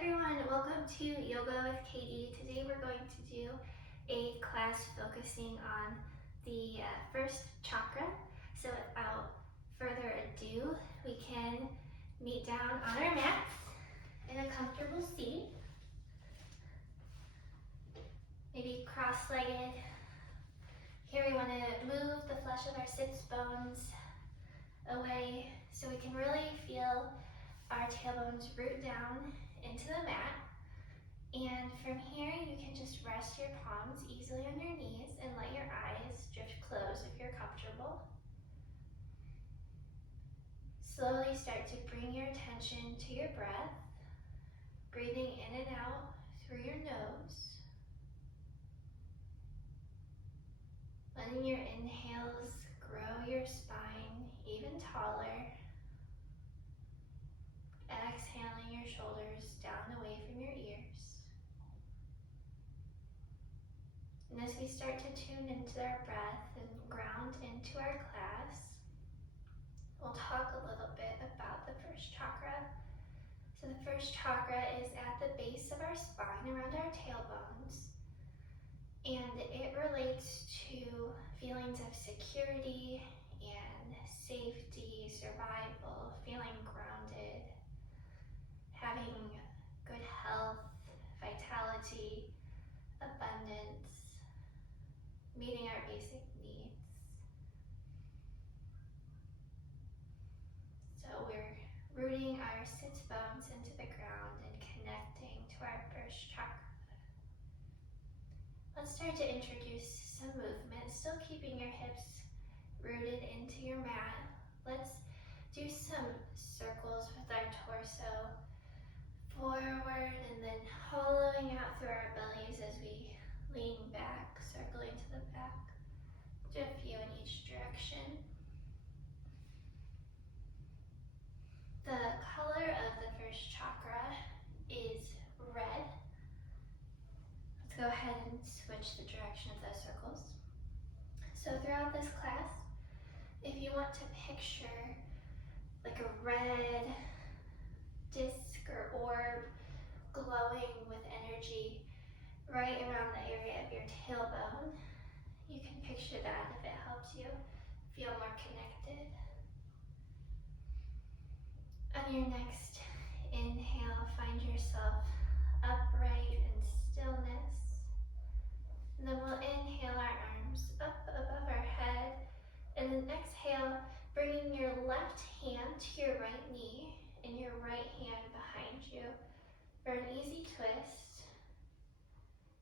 everyone, welcome to Yoga with Katie. Today we're going to do a class focusing on the first chakra. So without further ado, we can meet down on our mats in a comfortable seat. Maybe cross-legged. Here we want to move the flesh of our sits bones away so we can really feel our tailbones root down into the mat. And from here, you can just rest your palms easily on your knees and let your eyes drift closed if you're comfortable. Slowly start to bring your attention to your breath, breathing in and out through your nose. Letting your inhales grow your spine even taller. Exhaling your shoulders down away from your ears. And as we start to tune into our breath and ground into our class, we'll talk a little bit about the first chakra. So the first chakra is at the base of our spine, around our tailbones, and it relates to feelings of security and safety, survival, feeling grounded, having good health, vitality, abundance, meeting our basic needs. So we're rooting our sits bones into the ground and connecting to our first chakra. Let's start to introduce some movement, still keeping your hips rooted into your mat. Let's do some circles with our torso forward and then hollowing out through our bellies as we lean back, circling to the back. Do a few in each direction. The color of the first chakra is red. Let's go ahead and switch the direction of those circles. So throughout this class, if you want to picture like a red disc or orb glowing with energy right around the area of your tailbone, you can picture that if it helps you feel more connected. On your next inhale, find yourself upright in stillness. And then we'll inhale our arms up above our head. And then exhale, bringing your left hand to your right knee and your right hand behind you for an easy twist.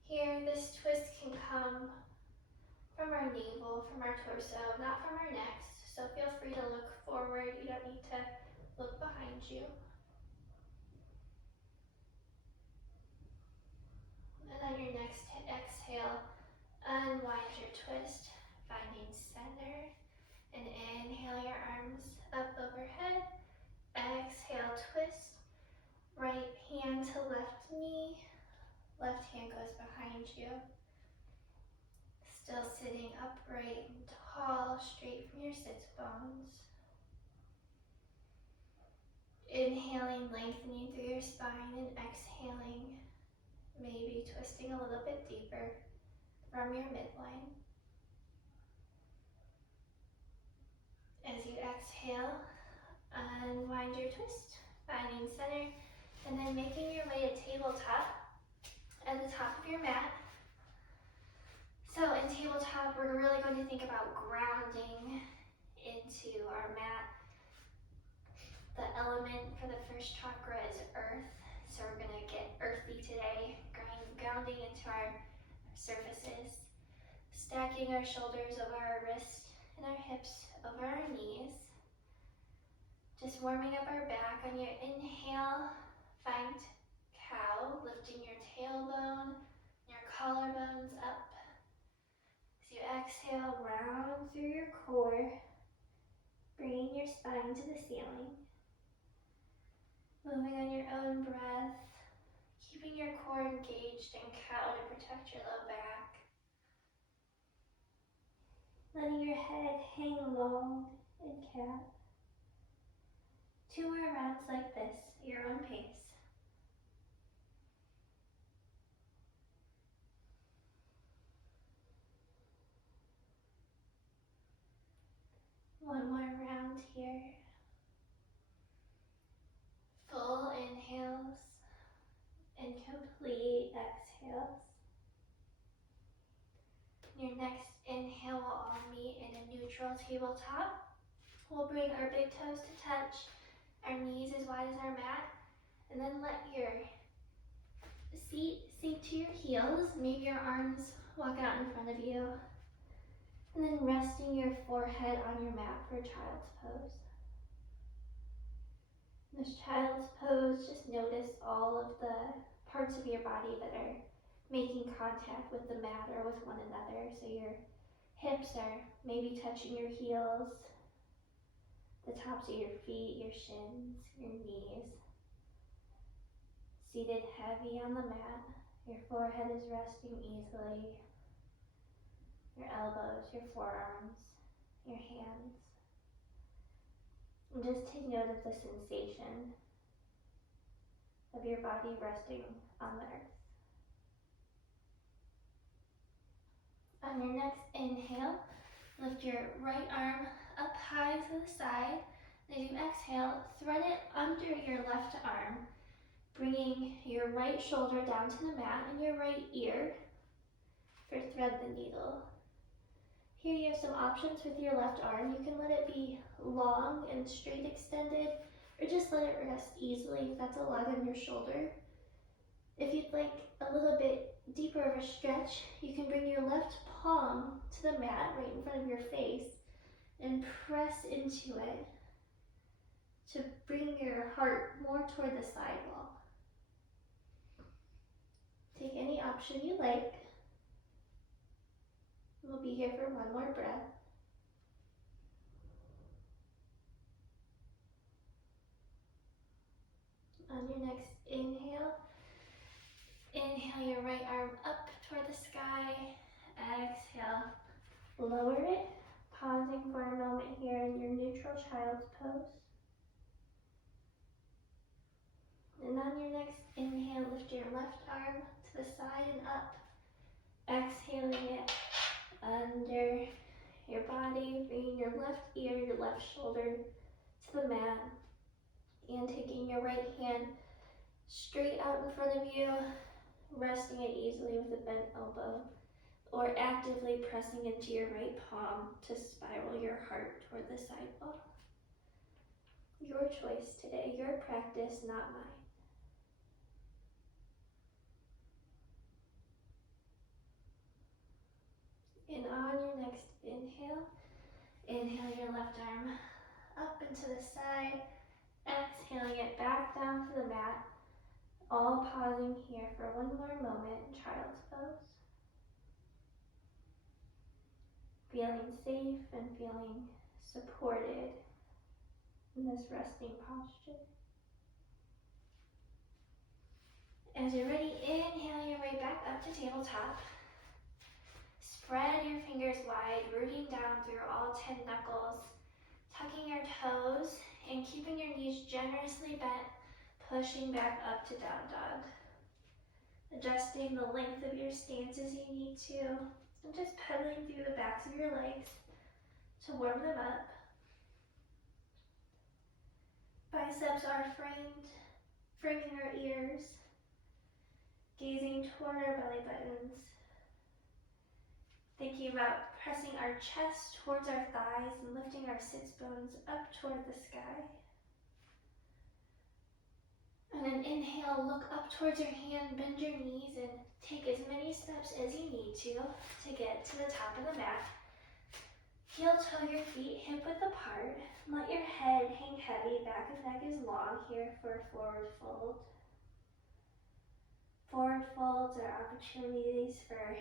Here, this twist can come from our navel, from our torso, not from our necks. So feel free to look forward. You don't need to look behind you. And on your next exhale, unwind your twist, finding center. And inhale your arms up overhead. Exhale, twist. Right hand to left knee. Left hand goes behind you. Still sitting upright and tall, straight from your sits bones. Inhaling, lengthening through your spine, and exhaling, maybe twisting a little bit deeper from your midline. As you exhale, unwind your twist, finding center, and then making your way to tabletop at the top of your mat. So in tabletop, we're really going to think about grounding into our mat. The element for the first chakra is earth, so we're going to get earthy today, grounding into our surfaces, stacking our shoulders over our wrists and our hips over our knees. Just warming up our back. On your inhale, find cow, lifting your tailbone, your collarbones up. As you exhale, round through your core, bringing your spine to the ceiling. Moving on your own breath, keeping your core engaged in cow to protect your low back. Letting your head hang low in cat. 2 more rounds like this at your own pace. tabletop. We'll bring our big toes to touch, our knees as wide as our mat, and then let your seat sink to your heels. Maybe your arms walk out in front of you. And then resting your forehead on your mat for child's pose. This child's pose, just notice all of the parts of your body that are making contact with the mat or with one another. So your hips are maybe touching your heels, the tops of your feet, your shins, your knees. Seated heavy on the mat, your forehead is resting easily. Your elbows, your forearms, your hands. And just take note of the sensation of your body resting on the earth. On your next inhale, lift your right arm up high to the side. As you exhale, thread it under your left arm, bringing your right shoulder down to the mat and your right ear for thread the needle. Here you have some options with your left arm. You can let it be long and straight extended, or just let it rest easily if that's a lot on your shoulder. If you'd like a little bit deeper of a stretch, you can bring your left palm to the mat right in front of your face and press into it to bring your heart more toward the side wall. Take any option you like. We'll be here for one more breath. On your next inhale, inhale your right arm up toward the sky. Exhale, lower it, pausing for a moment here in your neutral child's pose. And on your next inhale, lift your left arm to the side and up. Exhaling it under your body, bringing your left ear, your left shoulder to the mat, and taking your right hand straight out in front of you, resting it easily with a bent elbow, or actively pressing into your right palm to spiral your heart toward the side wall. Your choice today, your practice, not mine. And on your next inhale, inhale your left arm up and to the side, exhaling it back down to the mat, all pausing here for one more moment in child's pose. Feeling safe and feeling supported in this resting posture. As you're ready, inhale your way back up to tabletop. Spread your fingers wide, rooting down through all 10 knuckles, tucking your toes and keeping your knees generously bent, pushing back up to down dog. Adjusting the length of your stance as you need to, and just pedaling through the backs of your legs to warm them up. Biceps are framing our ears, gazing toward our belly buttons. Thinking about pressing our chest towards our thighs and lifting our sits bones up toward the sky. And then inhale, look up towards your hand, bend your knees, and take as many steps as you need to get to the top of the mat. Heel toe your feet hip width apart. Let your head hang heavy, back of neck is long here for a forward fold. Forward folds are opportunities for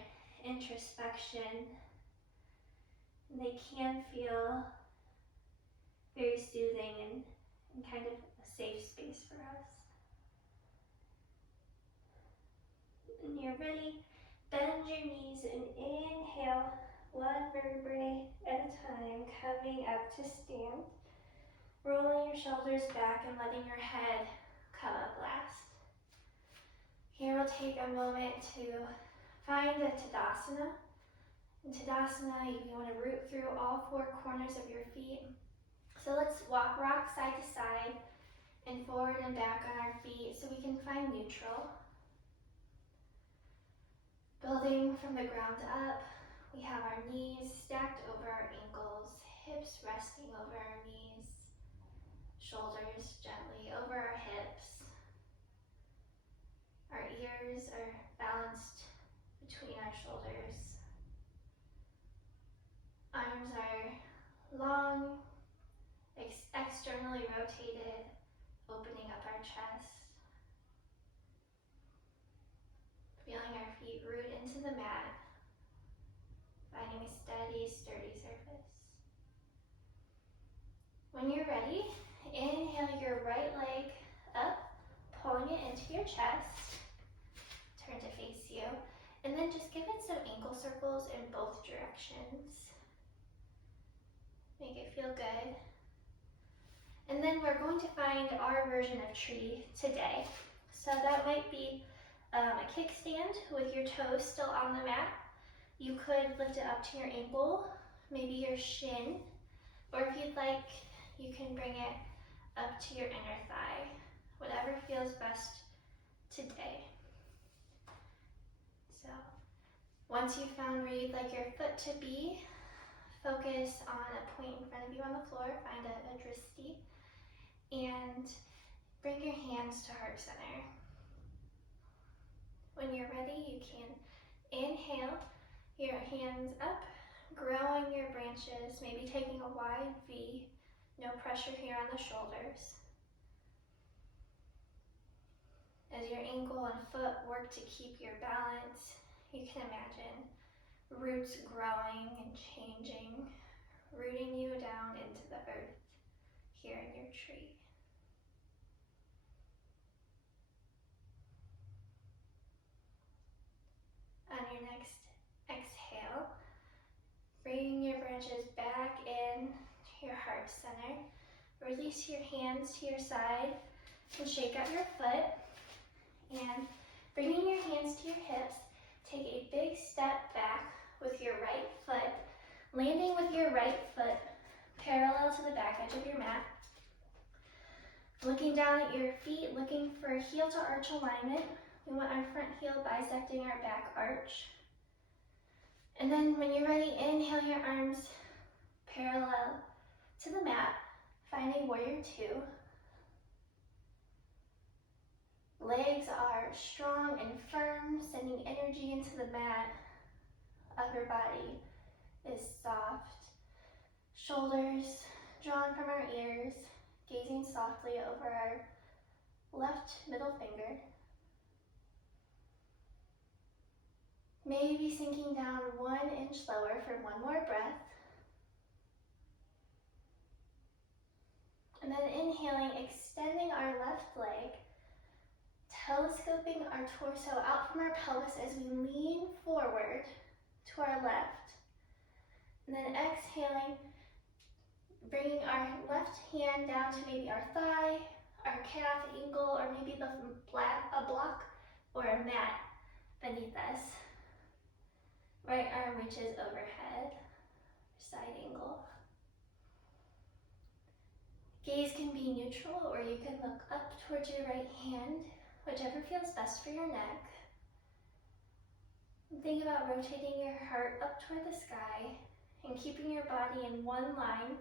introspection. They can feel very soothing and kind of a safe space for us. When you're ready, bend your knees and inhale, one vertebrae at a time, coming up to stand. Rolling your shoulders back and letting your head come up last. Here we'll take a moment to find a Tadasana. In Tadasana, you want to root through all four corners of your feet. So let's rock side to side and forward and back on our feet so we can find neutral. Building from the ground up, we have our knees stacked over our ankles, hips resting over our knees, shoulders gently over our hips. Our ears are balanced between our shoulders. Arms are long, externally rotated, opening up our chest. Feeling our feet root into the mat, finding a steady, sturdy surface. When you're ready, inhale your right leg up, pulling it into your chest. Turn to face you, and then just give it some ankle circles in both directions. Make it feel good. And then we're going to find our version of tree today. So that might be a kickstand with your toes still on the mat. You could lift it up to your ankle, maybe your shin, or if you'd like, you can bring it up to your inner thigh, whatever feels best today. So once you've found where you'd like your foot to be, focus on a point in front of you on the floor, find a drishti, and bring your hands to heart center. When you're ready, you can inhale your hands up, growing your branches, maybe taking a wide V, no pressure here on the shoulders. As your ankle and foot work to keep your balance, you can imagine roots growing and changing, rooting you down into the earth here in your tree. On your next exhale, bringing your branches back in to your heart center. Release your hands to your side and shake out your foot. And bringing your hands to your hips, take a big step back with your right foot, landing with your right foot parallel to the back edge of your mat. Looking down at your feet, looking for a heel to arch alignment. We want our front heel bisecting our back arch. And then when you're ready, inhale your arms parallel to the mat, finding warrior two. Legs are strong and firm, sending energy into the mat. Upper body is soft. Shoulders drawn from our ears, gazing softly over our left middle finger. Maybe sinking down 1 inch lower for one more breath. And then inhaling, extending our left leg, telescoping our torso out from our pelvis as we lean forward to our left. And then exhaling, bringing our left hand down to maybe our thigh, our calf, ankle, or maybe a block or a mat beneath us. Right arm reaches overhead, side angle. Gaze can be neutral, or you can look up towards your right hand, whichever feels best for your neck. And think about rotating your heart up toward the sky and keeping your body in one line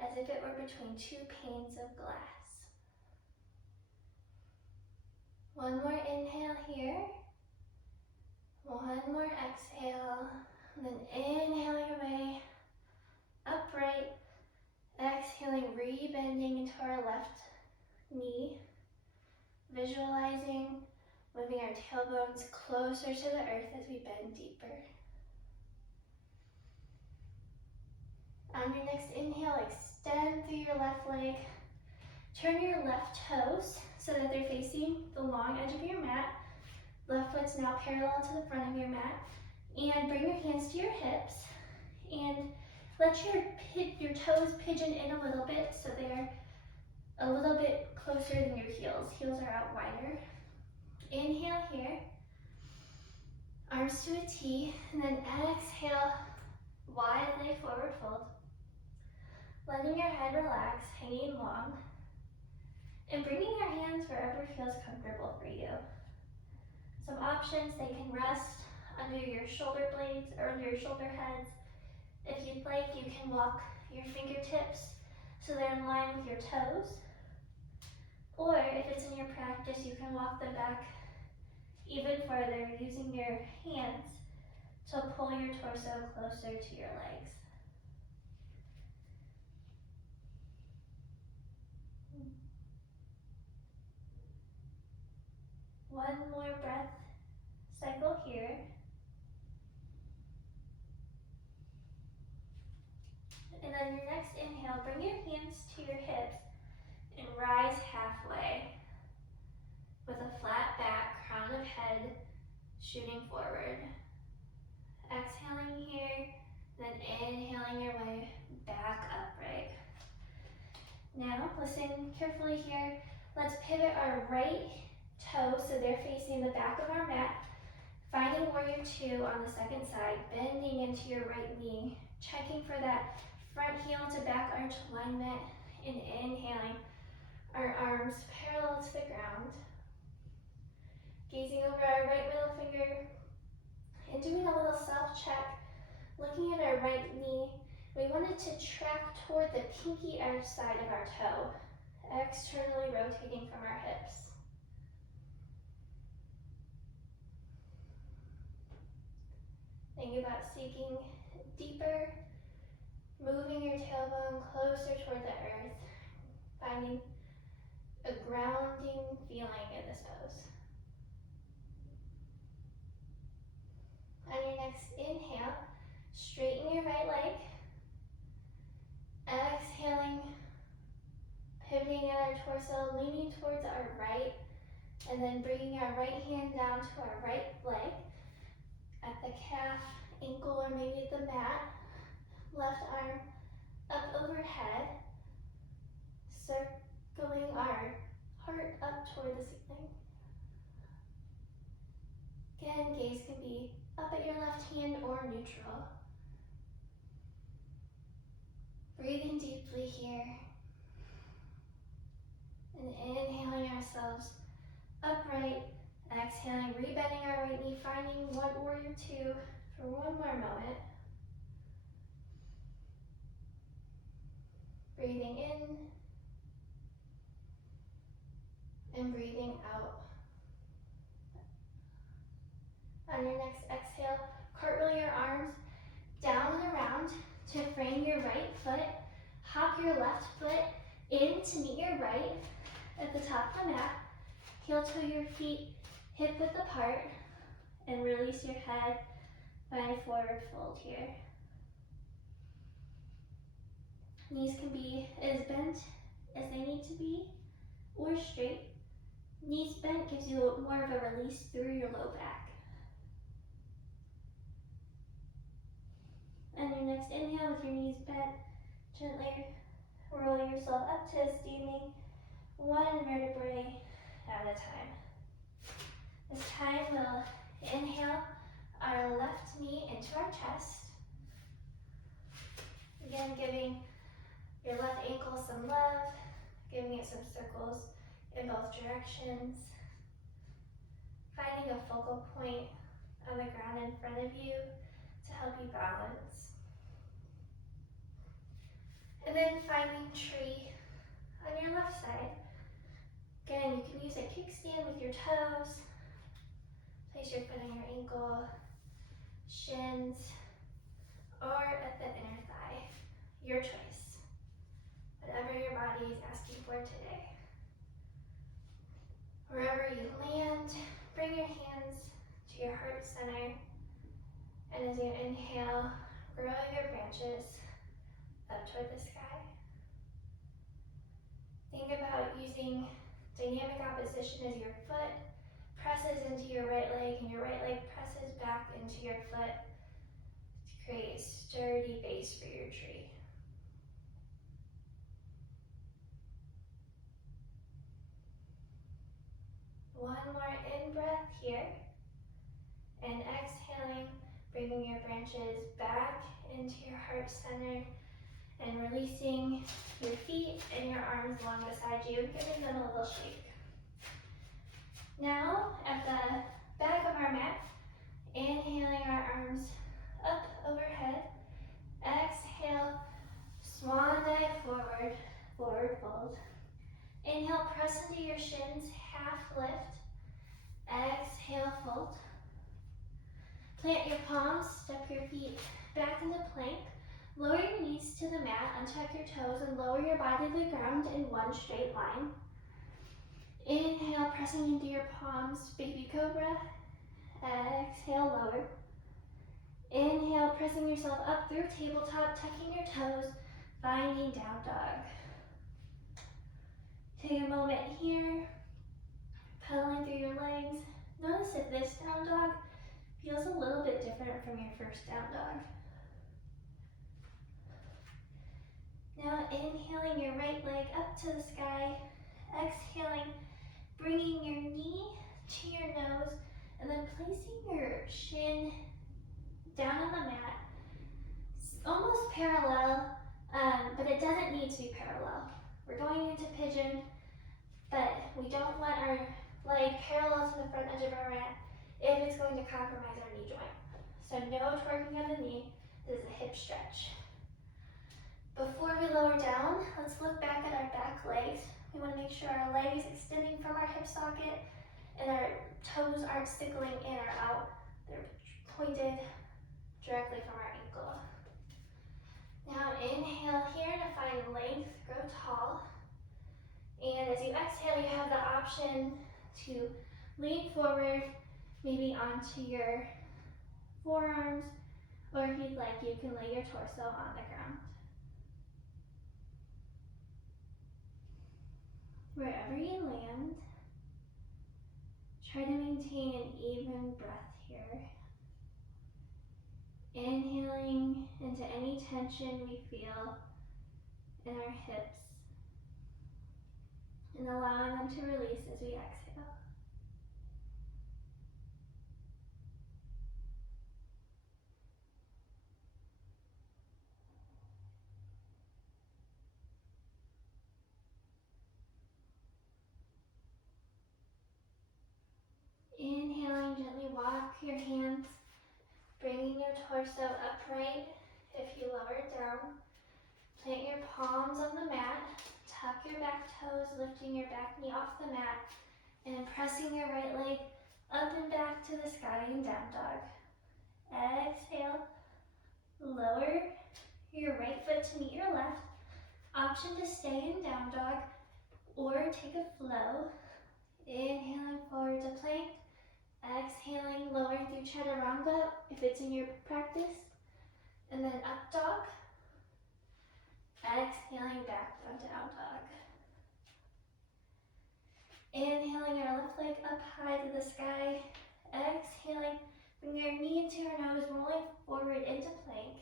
as if it were between two panes of glass. One more inhale here. One more exhale, and then inhale your way upright, exhaling, rebending into our left knee, visualizing moving our tailbones closer to the earth as we bend deeper. On your next inhale, extend through your left leg, turn your left toes so that they're facing the long edge of your mat. Left foot's now parallel to the front of your mat. And bring your hands to your hips and let your toes pigeon in a little bit so they're a little bit closer than your heels. Heels are out wider. Inhale here, arms to a T, and then exhale, wide leg forward fold. Letting your head relax, hanging long, and bringing your hands wherever feels comfortable for you. Some options, they can rest under your shoulder blades or under your shoulder heads. If you'd like, you can walk your fingertips so they're in line with your toes. Or if it's in your practice, you can walk them back even further using your hands to pull your torso closer to your legs. One more breath cycle here. And then your next inhale, bring your hands to your hips and rise halfway with a flat back, crown of head shooting forward. Exhaling here, then inhaling your way back upright. Now, listen carefully here. Let's pivot our right toes so they're facing the back of our mat. Finding warrior two on the second side, bending into your right knee, checking for that front heel to back arch alignment, and inhaling our arms parallel to the ground. Gazing over our right middle finger and doing a little self-check, looking at our right knee. We want it to track toward the pinky edge side of our toe, externally rotating from our hips. Think about sinking deeper, moving your tailbone closer toward the earth, finding a grounding feeling in this pose. On your next inhale, straighten your right leg. Exhaling, pivoting at our torso, leaning towards our right, and then bringing our right hand down to our right leg at the calf, ankle, or maybe the mat. Left arm up overhead, circling our heart up toward the ceiling. Again, gaze can be up at your left hand or neutral. Breathing deeply here. And inhaling ourselves upright. Exhaling, rebending our right knee, finding one warrior two for one more moment. Breathing in and breathing out. On your next exhale, cartwheel your arms down and around to frame your right foot. Hop your left foot in to meet your right at the top of the mat. Heel toe your feet hip width apart and release your head. Find forward fold here. Knees can be as bent as they need to be or straight. Knees bent gives you more of a release through your low back. And your next inhale with your knees bent, gently roll yourself up to a standing, one vertebrae at a time. This time we'll inhale our left knee into our chest. Again, giving your left ankle some love, giving it some circles in both directions. Finding a focal point on the ground in front of you to help you balance. And then finding tree on your left side. Again, you can use a kickstand with your toes. Place your foot on your ankle, shins, or at the inner thigh. Your choice. Whatever your body is asking for today. Wherever you land, bring your hands to your heart center. And as you inhale, grow your branches up toward the sky. Think about using dynamic opposition as your foot presses into your right leg and your right leg presses back into your foot to create a sturdy base for your tree. One more in-breath here. And exhaling, bringing your branches back into your heart center and releasing your feet and your arms along beside you, giving them a little shake. Now, at the back of our mat, inhaling our arms up overhead. Exhale, Swan dive forward, forward fold. Inhale, press into your shins, half lift. Exhale, fold. Plant your palms, step your feet back into plank. Lower your knees to the mat, untuck your toes, and lower your body to the ground in one straight line. Inhale, pressing into your palms, baby cobra. Exhale, lower. Inhale, pressing yourself up through tabletop, tucking your toes, finding down dog. Take a moment here, pedaling through your legs. Notice if this down dog feels a little bit different from your first down dog. Now inhaling your right leg up to the sky, exhaling, bringing your knee to your nose, and then placing your shin down on the mat, almost parallel, but it doesn't need to be parallel. We're going into pigeon, but we don't want our leg parallel to the front edge of our mat if it's going to compromise our knee joint. So no twerking on the knee, this is a hip stretch. Before we lower down, let's look back at our back legs. We want to make sure our leg is extending from our hip socket and our toes aren't sickling in or out. They're pointed directly from our ankle. Now inhale here to find length, grow tall. And as you exhale, you have the option to lean forward, maybe onto your forearms, or if you'd like, you can lay your torso on the ground. Wherever you land, try to maintain an even breath here. Inhaling into any tension we feel in our hips and allowing them to release as we exhale. Inhaling, gently walk your hands, bringing your torso upright. If you lower it down, plant your palms on the mat, tuck your back toes, lifting your back knee off the mat, and pressing your right leg up and back to the sky in down dog. Exhale, lower your right foot to meet your left. Option to stay in down dog or take a flow. Inhaling forward to plank. Exhaling, lowering through chaturanga if it's in your practice. And then up dog. Exhaling back down to down dog. Inhaling our left leg up high to the sky. Exhaling, bring your knee into your nose, rolling forward into plank.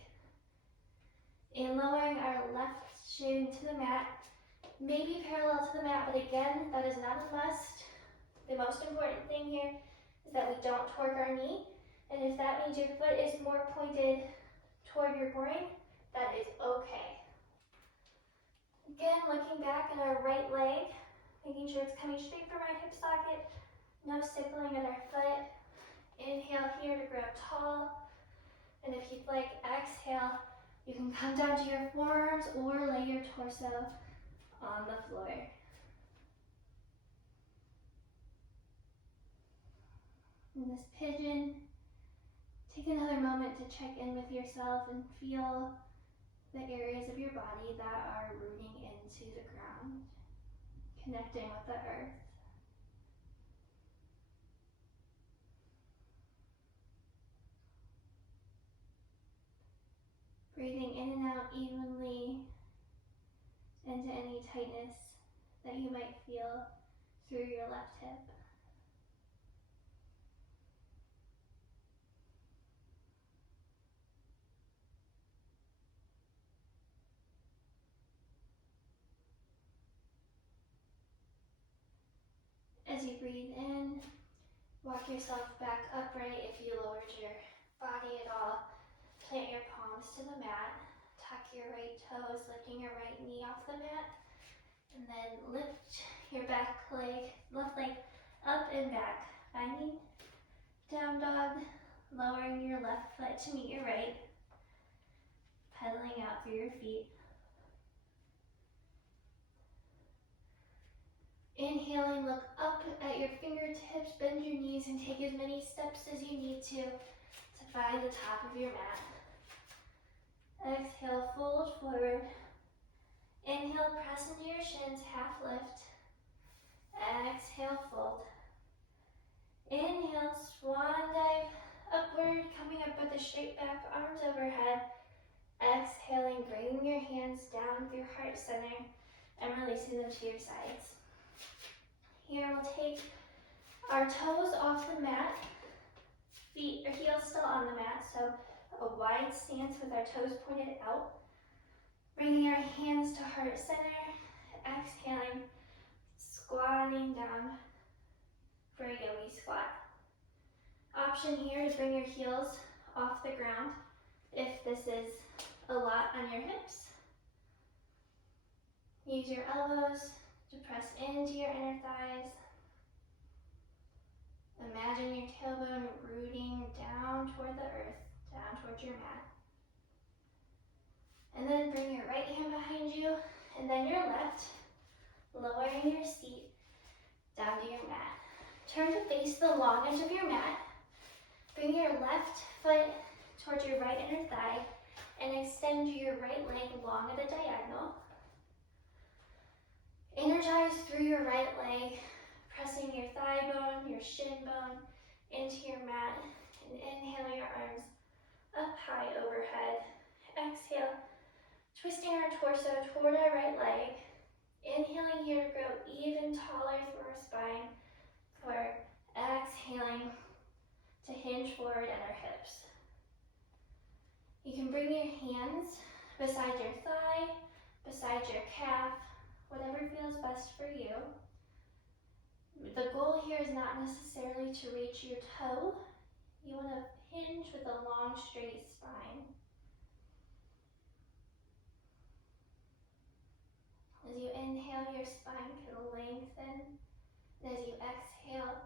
And lowering our left shin to the mat. Maybe parallel to the mat, but again, that is not a must. The most important thing here is that we don't torque our knee. And if that means your foot is more pointed toward your groin, that is okay. Again, looking back at our right leg, making sure it's coming straight from our hip socket, no sickling at our foot. Inhale here to grow tall. And if you'd like, exhale, you can come down to your forearms or lay your torso on the floor. In this pigeon, take another moment to check in with yourself and feel the areas of your body that are rooting into the ground, connecting with the earth. Breathing in and out evenly into any tightness that you might feel through your left hip. As you breathe in, walk yourself back upright if you lowered your body at all. Plant your palms to the mat, tuck your right toes, lifting your right knee off the mat, and then lift your back leg, left leg up and back, finding down dog, lowering your left foot to meet your right, pedaling out through your feet. Inhaling, look up at your fingertips, bend your knees, and take as many steps as you need to find the top of your mat. Exhale, fold forward. Inhale, press into your shins, half lift. Exhale, fold. Inhale, swan dive upward, coming up with a straight back, arms overhead. Exhaling, bringing your hands down through heart center and releasing them to your sides. Here we'll take our toes off the mat, feet or heels still on the mat, so a wide stance with our toes pointed out. Bringing our hands to heart center, exhaling, squatting down for a yogi squat. Option here to bring your heels off the ground if this is a lot on your hips. Use your elbows to press into your inner thighs. Imagine your tailbone rooting down toward the earth, down towards your mat. And then bring your right hand behind you, and then your left, lowering your seat down to your mat. Turn to face the long edge of your mat. Bring your left foot towards your right inner thigh, and extend your right leg long at a diagonal. Energize through your right leg, pressing your thigh bone, your shin bone into your mat, and inhale your arms up high overhead. Exhale, twisting our torso toward our right leg. Inhaling here to grow even taller through our spine, for exhaling to hinge forward at our hips. You can bring your hands beside your thigh, beside your calf, whatever feels best for you. The goal here is not necessarily to reach your toe. You want to hinge with a long, straight spine. As you inhale, your spine can lengthen. And as you exhale,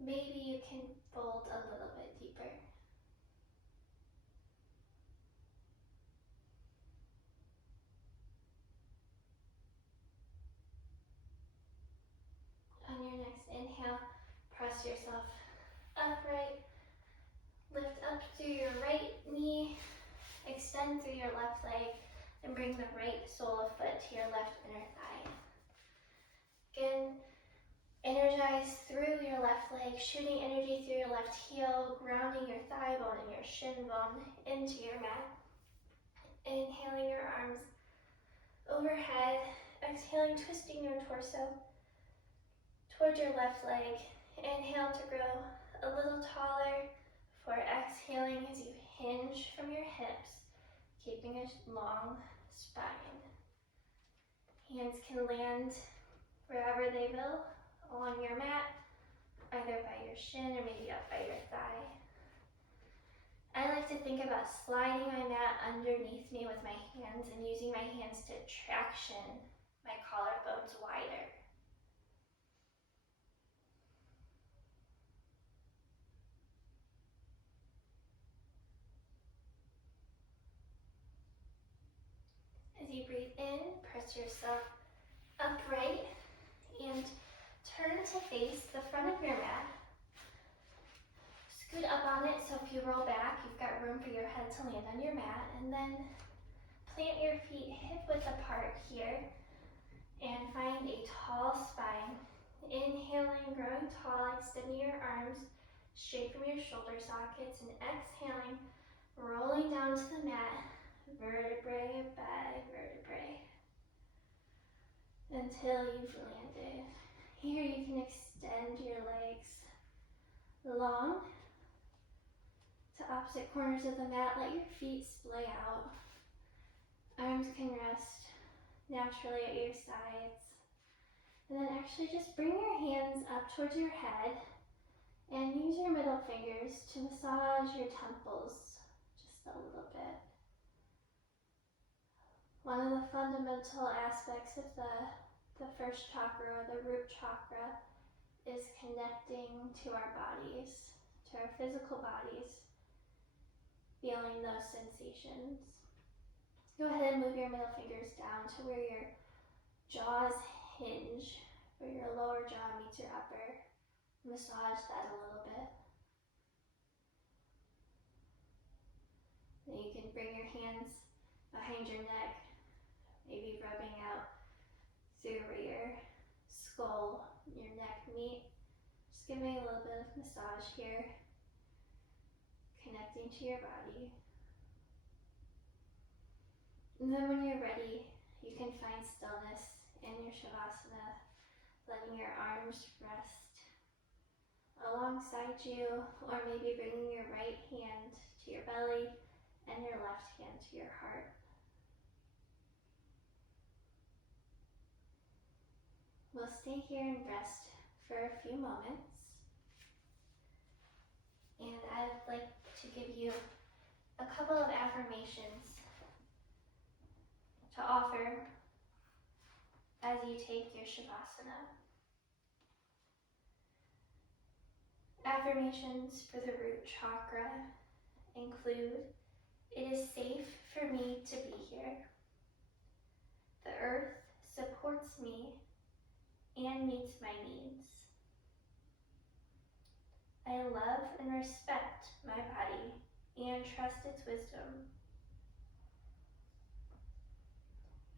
maybe you can fold a little bit deeper. On your next inhale, press yourself upright. Lift up through your right knee, extend through your left leg, and bring the right sole of foot to your left inner thigh. Again, energize through your left leg, shooting energy through your left heel, grounding your thigh bone and your shin bone into your mat. Inhaling your arms overhead, exhaling, twisting your torso towards your left leg. Inhale to grow a little taller, for exhaling as you hinge from your hips, keeping a long spine. Hands can land wherever they will along your mat, either by your shin or maybe up by your thigh. I like to think about sliding my mat underneath me with my hands and using my hands to traction my collarbones wider. As you breathe in, press yourself upright and turn to face the front of your mat. Scoot up on it, so if you roll back, you've got room for your head to land on your mat, and then plant your feet hip-width apart here and find a tall spine. Inhaling, growing tall, extending your arms straight from your shoulder sockets, and exhaling, rolling down to the mat, vertebrae by vertebrae, until you've landed. Here you can extend your legs long to opposite corners of the mat. Let your feet splay out. Arms can rest naturally at your sides. And then actually just bring your hands up towards your head and use your middle fingers to massage your temples just a little bit. One of the fundamental aspects of the first chakra, or the root chakra, is connecting to our bodies, to our physical bodies, feeling those sensations. Go ahead and move your middle fingers down to where your jaws hinge, where your lower jaw Massage that a little bit. Then you can bring your hands behind your neck, maybe rubbing out through where your skull, your neck meet. Just giving a little bit of massage here, connecting to your body. And then when you're ready, you can find stillness in your Shavasana, letting your arms rest alongside you, or maybe bringing your right hand to your belly and your left hand to your heart. We'll stay here and rest for a few moments. And I'd like to give you a couple of affirmations to offer as you take your Shavasana. Affirmations for the root chakra include, it is safe for me to be here. The earth supports me and meets my needs. I love and respect my body and trust its wisdom.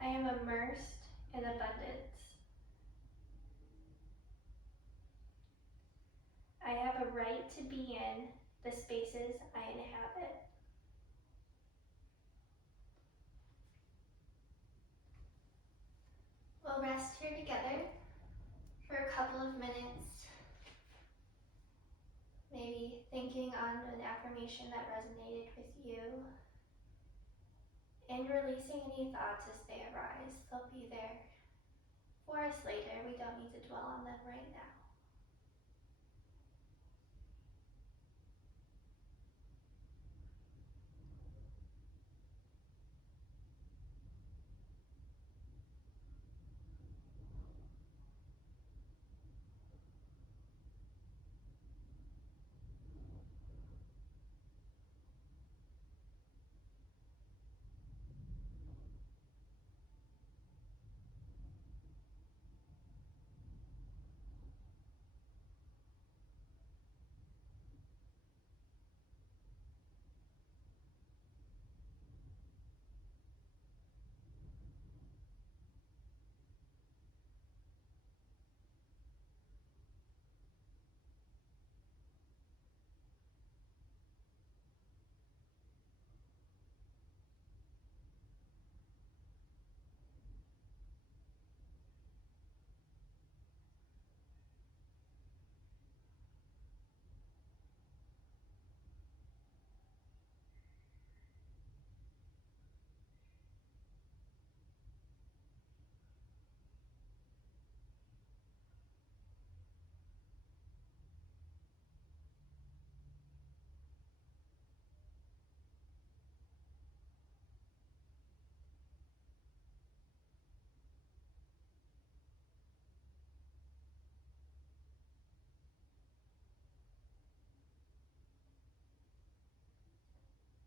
I am immersed in abundance. I have a right to be in the spaces I inhabit. We'll rest here together for a couple of minutes, maybe thinking on an affirmation that resonated with you, and releasing any thoughts as they arise. They'll be there for us later. We don't need to dwell on them right now.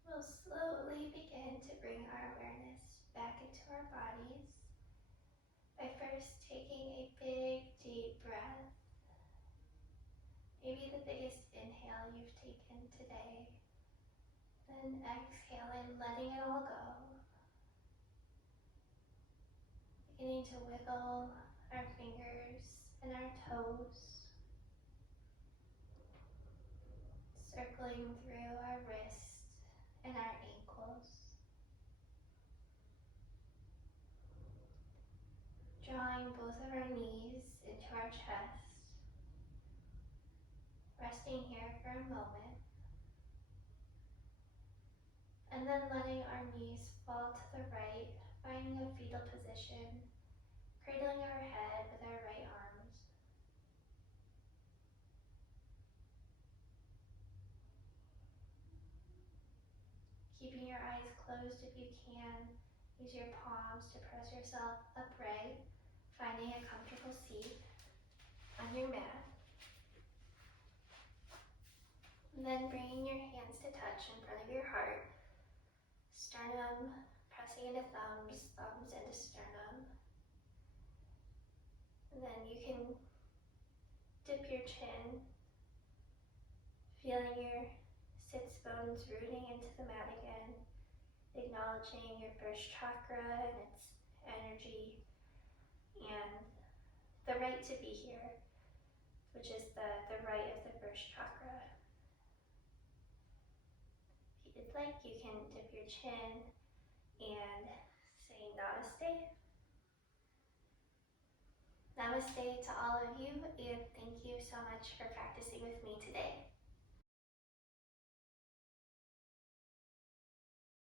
We'll slowly begin to bring our awareness back into our bodies by first taking a big, deep breath. Maybe the biggest inhale you've taken today. Then exhaling, letting it all go. Beginning to wiggle our fingers and our toes. Circling through our wrists and our ankles. Drawing both of our knees into our chest. Resting here for a moment. And then letting our knees fall to the right, finding a fetal position, cradling our head with our right arms. Keeping your eyes closed if you can. Use your palms to press yourself upright, finding a comfortable seat on your mat. And then bringing your hands to touch in front of your heart. Sternum, pressing into thumbs, thumbs into sternum. And then you can dip your chin bones, rooting into the mat again, acknowledging your first chakra and its energy and the right to be here, which is the right of the first chakra. If you'd like, you can dip your chin and say namaste. Namaste to all of you, and thank you so much for practicing with me today.